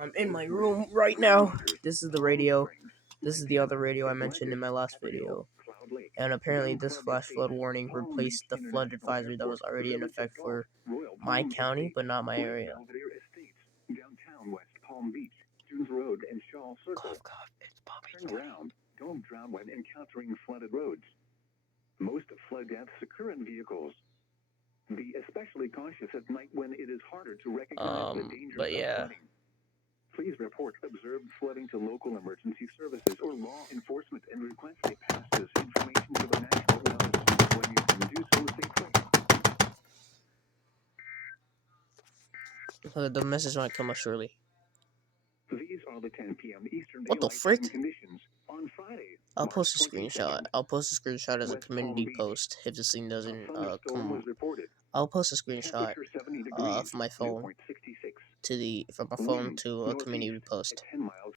I'm in my room right now. This is the radio. This is the other radio I mentioned in my last video. And apparently this flash flood warning replaced the flood advisory that was already in effect for my county, but not my area. Downtown West Palm Beach, Dunes Road, and Shaw Circle. Cough, cough. It's Palm Beach Turn County. around. Don't drown when encountering flooded roads. Most flood deaths occur in vehicles. Be especially cautious at night when it is harder to recognize the dangers But of yeah. flooding. Please report observed flooding to local emergency services or law enforcement and request they pass this information to the National Weather Service when you can do so safely. The message might come up shortly. These are the 10 p.m. Eastern What the Daylight frick? Time conditions on Friday. I'll March post a screenshot. 22nd. I'll post a screenshot as a West Palm community Beach. post if this thing A doesn't thunderstorm was reported. I'll post a screenshot Temperature 70 of degrees. my Dew phone point 66. from my phone Wind to a community northeast post. at 10 miles